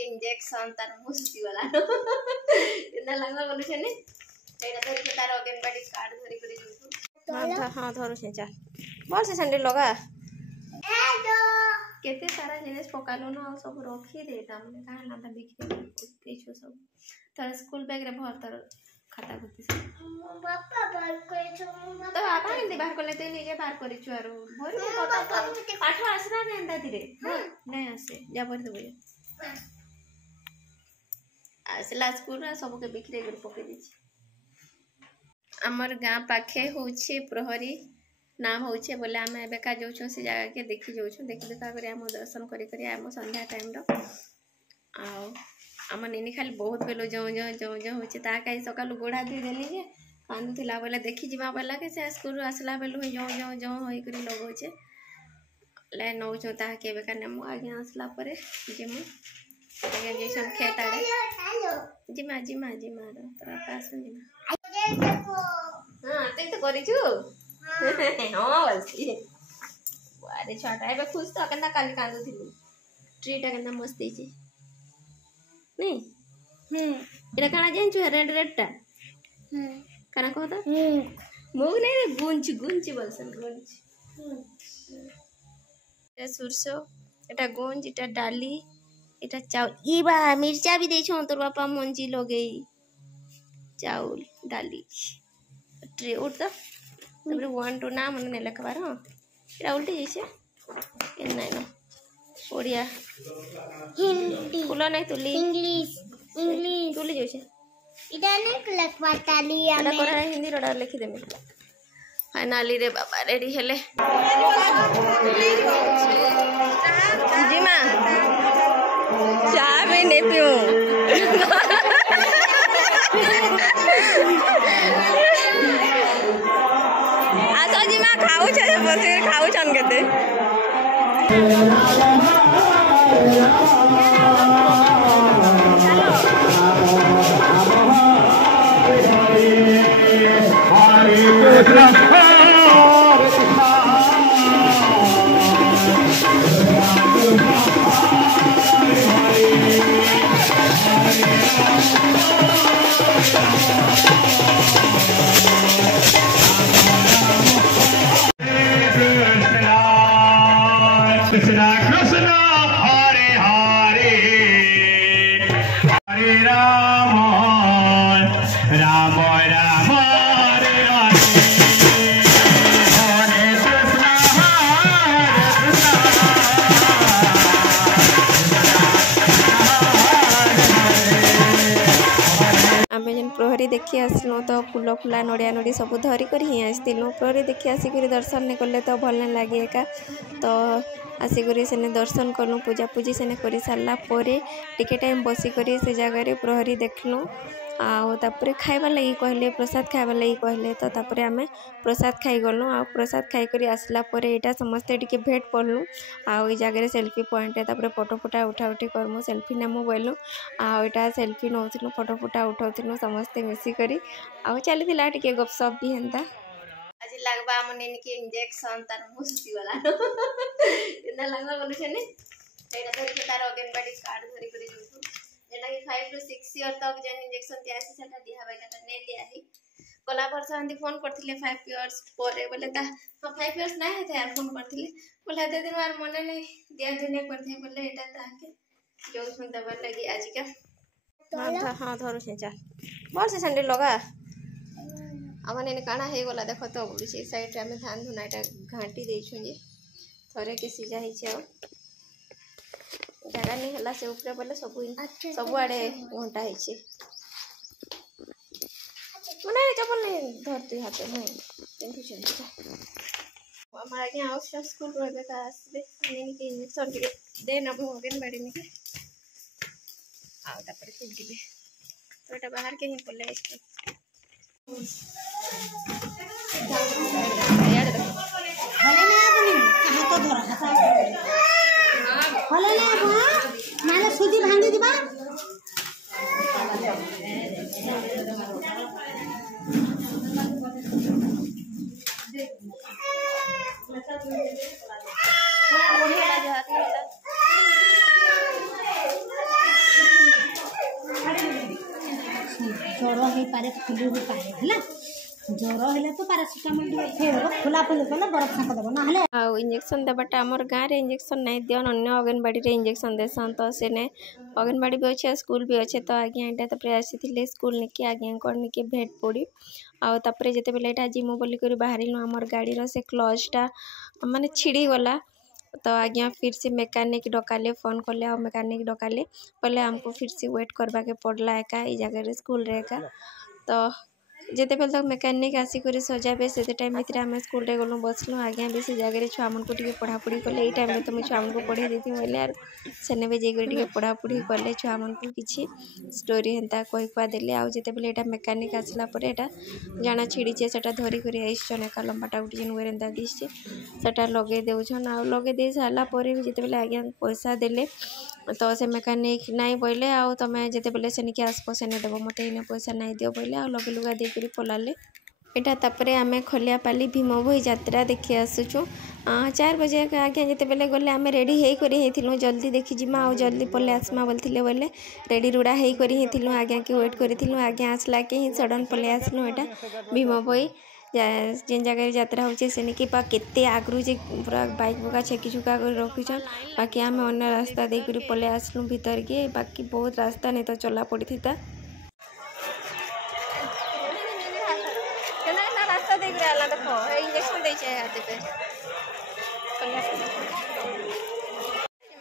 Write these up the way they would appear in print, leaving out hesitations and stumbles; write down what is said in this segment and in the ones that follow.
Injection तार मुसी वाला इतना लगवा बोलु छे ने एटा धरि के तार अंगनवाड़ी कार्ड धरि करी जोछु हां हां धरु छे चल बोल से सैंडल लगा हेलो केते सारा जिनिस पकालो न सब रखी दे ता हमने कहा ना ता बिखरे केछु सब तार स्कूल बैग रे भर तार खाता गुती से पापा बाहर करे छ तो आपा हिंदी बाहर कर लेते नीचे बाहर करी छु आरो भर पाठ आसरा नेंदा धीरे नहीं आसे जा भर दे आसला स्कूल रे सब के बिखरे कर पके दी हमर गां पाखे होछि प्रहरी नाम होछि बोले हम एबेका जोछु से जगह के देखि जोछु देखि देखा करे हम दर्शन करी करी हम संध्या टाइम रो आ हम नेनी खाली बहुत बेलो जो होछि ता काई सकालु गोड़ा धि देली जे कांदु थिला बोले देखि जिमा बोला के से स्कूल आसला बेलो जो होई करी लगो छे ले नौ जो ता के एबेका नेमो आगे आसला परे जेमु आगे जैसन खेत आड़े जिमा रो तोरा पास जिमा हां ते तो करी छु हां बसी वारे छोटा एबे खुश तो कन्ना काली कांदु थिलु ट्रीटा कन्ना मस्त छै नहीं एरा काना जेन छु रेड टा काना कहता मोग नहीं रे गुंच बलसन गुंच ए सुरसो एटा गुंच एटा डाली एटा चाउल ई बा मिर्चा भी देछो तोर बापा मंजी लगेई चाउल डाली ट्रे उठ तो तबरे 1 2 नाम ने लिखबार हां एटा उल्टी जैसे के नहीं न ओडिया हिंदी बोला नहीं तुली इंग्लिश तुली जैसे इडा नहीं लिखवा ताली हमें एटा कर हिंदी रडा लिखि देमे फाइनली रे बाबा रेडी हेले जी मां चाय में नहीं पियो आसो जी मां खाऊ छे बसे खाऊ छन केते कृष्णा कृष्णा हरे हरे हरे राम राम राम हरे हरे हरे कृष्णा आमे जन प्रहरी देखी आसलु तो फूल फुला नड़िया नड़ी सब धरिक ही आसलु प्रहरी देखी आसिक दर्शन नहीं कले तो भल नहीं लगे एका तो आसिक सेने दर्शन कलु पूजा पूजी सेने कर सारा टिके टाइम बसिक से जगार प्रहरी देखलु आउे खाइबा लगी कहले प्रसाद खाइबा लगी कहले तो तापर आमे प्रसाद खाई गलु आ प्रसाद खाई करी आसला परे एटा समस्ते टिके भेट पड़लु आ जगह सेल्फी पॉइंट तापर फोटो फुटा उठा उठी करमु सेल्फी नेमु बोलु आटा सेल्फी नौथिलु फोटो फुटा उठाउथिलु समस्ते मिसिकरी आ चलीथिला टिके गपसप भी हेंता आज लगवा हमने के इंजेक्शन तार मुसी वाला इतना लगवा बोलु छे ने एटा धरि के तार अंगनवाड़ी कार्ड धरि करी जोछु जेना कि 5 to 6 ईयर तक जेन इंजेक्शन दिया से सेटा दिया बाइटा ने दिया ही कोला वर्ष आंधी फोन करथिले 5 इयर्स परे बोले ता 5 इयर्स नहीं है यार फोन करथिले बोले दे दिन बार मने नहीं दिया दिने करथे बोले एटा ताके जो सुन दबर लगी आज का हां धरु छे चल बोल से सैंडल लगा हमने ने काना हे गोला देखो तो बोलुछि साइड रे में धान धुनाटा घाटी देछु जे थरे के सिजा ही छे जगह नहीं हला से ऊपर बोले सब आड़े घंटा है छे मने चपल नहीं धरती हाथ नहीं पिंधु छे हमारा के हाउस स्कूल रहबे का आसबे नहीं के इंजेक्शन के दे न भगन बाड़ी में के आ तापर के दिबे तो एटा बाहर के ही पले इसके यार देखो हले ना आदमी कहां तो धरा हले ना बा माने सुदी भांगी दिबा ज्वर हो पारे फुली भी पारे है ज्वर हेले तो पैरासिटामोल खेब फुला फुली कले बरफ छाक देव ना आउ इंजेक्शन देवाटा आमर गाँव में इंजेक्शन नहीं दियन अन्य अंगनवाड़ी रे इंजेक्शन देसन तो सेने अंगनवाड़ी भी अच्छे स्कूल भी अच्छे तो आज्ञा यहाँ तापर आसी स्कूल निकी आज्ञा कौन निकी भेट पड़ी आउे जिते बेले यहाँ जिमु बोलिक बाहर आमर गाड़ी से क्लचटा माने छिड़ी गला तो आज्ञा फिर से मेकानिक डकाले फोन कले आ मेकानिक डकाले बोले हमको फिर से वेट करवा के पड़ला एका ई जगह स्कूल रे एका तो जिते बेले तक मेकानिक आसिक सजाबे से टाइम भितर आम स्कूल रे गलु बसलु आज्ञा भी से जगह छुआ मन को पढ़ापढ़ी कले ये टाइम तो मुझे छुआ मन को पढ़े देती बोले यार सेने भी जाकर पढ़ापढ़ी कले छुआ मन को किसी स्टोरी हेन्ता कही कुआ देले आउ जिते बेले यहाँ मेकानिक आसला जाना छिड़ीचे से धरिक आईसन एका लंबाटा गोटे जेन एंता दिशे से लगे देउछन आ लगे दे सारापर भी जिते बेले आज्ञा पैसा देले तो से मेकानिक नाई बोले आउ तुम जिते बेले सेनिक आसब सेने देव मत इन पैसा नाई दियो बोले आ लगे लुगा देकर पलाले यहाँ तापर आम खलियापाली भीम भई यात्रा देखी आसुचु 4 बजे आज्ञा जिते बेले गले आम रेडी होइलु जल्दी देखी जिमा आ जल्दी पले आसमा बोलते बोले रेडी रुड़ा होइलु आज्ञा के वेट करूँ आज्ञा आसला के ही सडन पले आसलु यहाँ भीम भई जेन जगह यात्रा होचे सेने कि केते आगरू जे पूरा बाइक बका छेकी छुका कर रखीछन बाकी आम अन्य रास्ता देकर पले आसलु भीतर के बाकी बहुत रास्ता नहीं तो चला पड़ी था रास्ता देख रहा देखो इंजेक्शन दे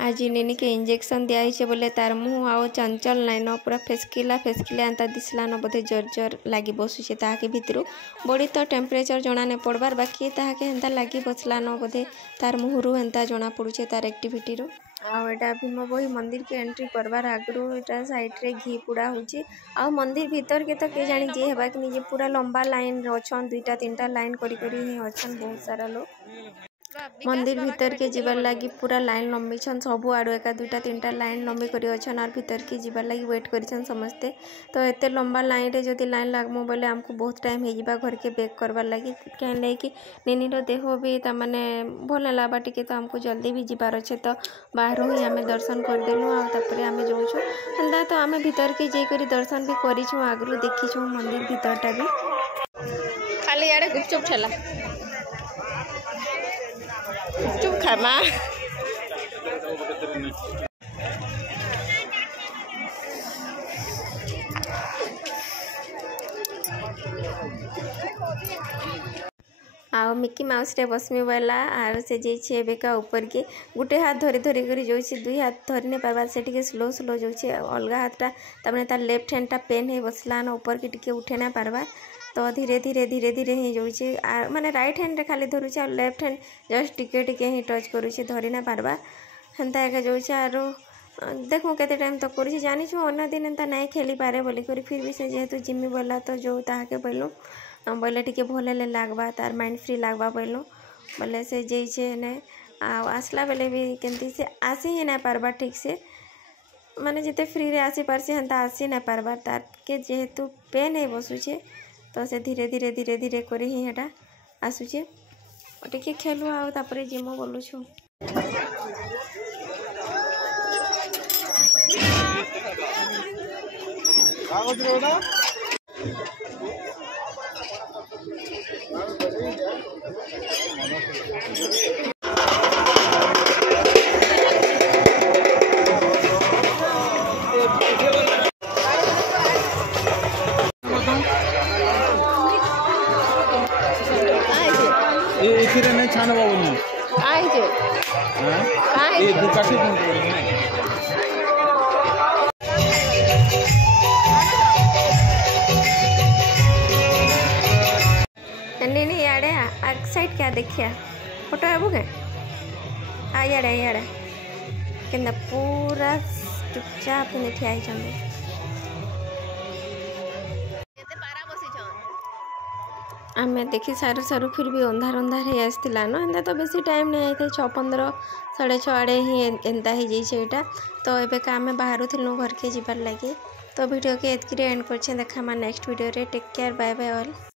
आज नेनी के इंजेक्शन दिखाई बोले तार मुँह आउ चंचल नाइन पूरा फेस्किला एंता दिसला न बोधे जोर जोर लगी बसुचे ताके भितर बड़ी तो टेम्परेचर जना नहीं पड़बार बाकी ताके हेन्ता लगी बसला न बोधे तार मुहरु हेन्ता जना पड़ुचे तार एक्टिविटी रू आटा भीम भई मंदिर के एंट्री करवार आगु यहाँ साइड रे घी पुड़ा होची आ मंदिर भीतर के तो के जानी जे हेबा कि नहीं पूरा लंबा लाइन अच्छन 2टा 3टा लाइन करी ही अच्छन बहुत सारा लोग मंदिर भीतर के जीवार लगी पूरा लाइन लंबी छन सबु आड़ू एका 2टा 3टा लाइन लंबी करी अच्छन और भीतर के जीवार लगी वेट करिछन समस्ते तो एते लंबा लाइन रे जदि लाइन लागमु बोले हमको बहुत टाइम हो जिबा घर के बैक करवार लगी क्या कि नेनीर देह भी तमाने भल लाबा टिके तो हमको जल्दी भी जीवार अच्छे तो बाहर ही आम दर्शन करदेलु आपर आम जाऊँ एंता तो आम भीतर के जाकर दर्शन भी करूँ आगु देखीछू मंदिर भीतरटा भी खाली यार गुपचुप ठेला चुप खामा आउ मिकी माउस रे बसमी वाला आर से जे एबेका ऊपर के गुटे हाथ धरी धरी कर जाऊँगी 2 हाथ धरी नहीं पार्बार से टिके स्लो स्लो जाऊँगी अलग हाथटा तमें तार लेफ्ट हैंडटा पेन है बसला न ऊपर के टिके उठे ना पार्बार तो धीरे धीरे धीरे धीरे ही जाऊँगी माने राइट हैंड रे खाली धरुचे और लेफ्ट हैंड जस्ट टिके टिके ही टच करुचे धरी ना पार्बा हेन्ता एका जाऊँगी आर देखूँ केते टाइम तक करुचे जानीछु अन्य दिन एंता नहीं खेली पारे बोली कर फिर भी से जेहेतु जिम्मी बोला तो जो ताके बोलूँ बोले टिके भले लागबा तार माइंड फ्री लागबा बोलूँ बोले से जे ने आसला बेले भी केमती से आसी ही ना पार्बा ठीक से माने जिते फ्री रे आसी पारसी हेन्ता आसी ना पार्बा तार के जेहेतु पेन है बसुचे तो से धीरे धीरे धीरे धीरे कर ही हेटा आसुचे टिके खेलु आ तापर जिमो बोलुछु नहीं छान बाबू आई जे हां ये दुकाटी नहीं याडे आग साइड क्या देखिया फोटो आबू के याडे केंदा पूरा चुपचाप ने ठिया ही चंदे आम देखी सारू सारू फिर भी अंधार अंधार ही आसला न एंता तो बेसी टाइम नहीं आई थे 6:15 6:30 आड़े ही एंता ही जाइए तो एबेका आम बाहर थी घर के जीवार लगे तो वीडियो के एतकी एंड कर देखा नेक्स्ट वीडियो रे take care bye bye all.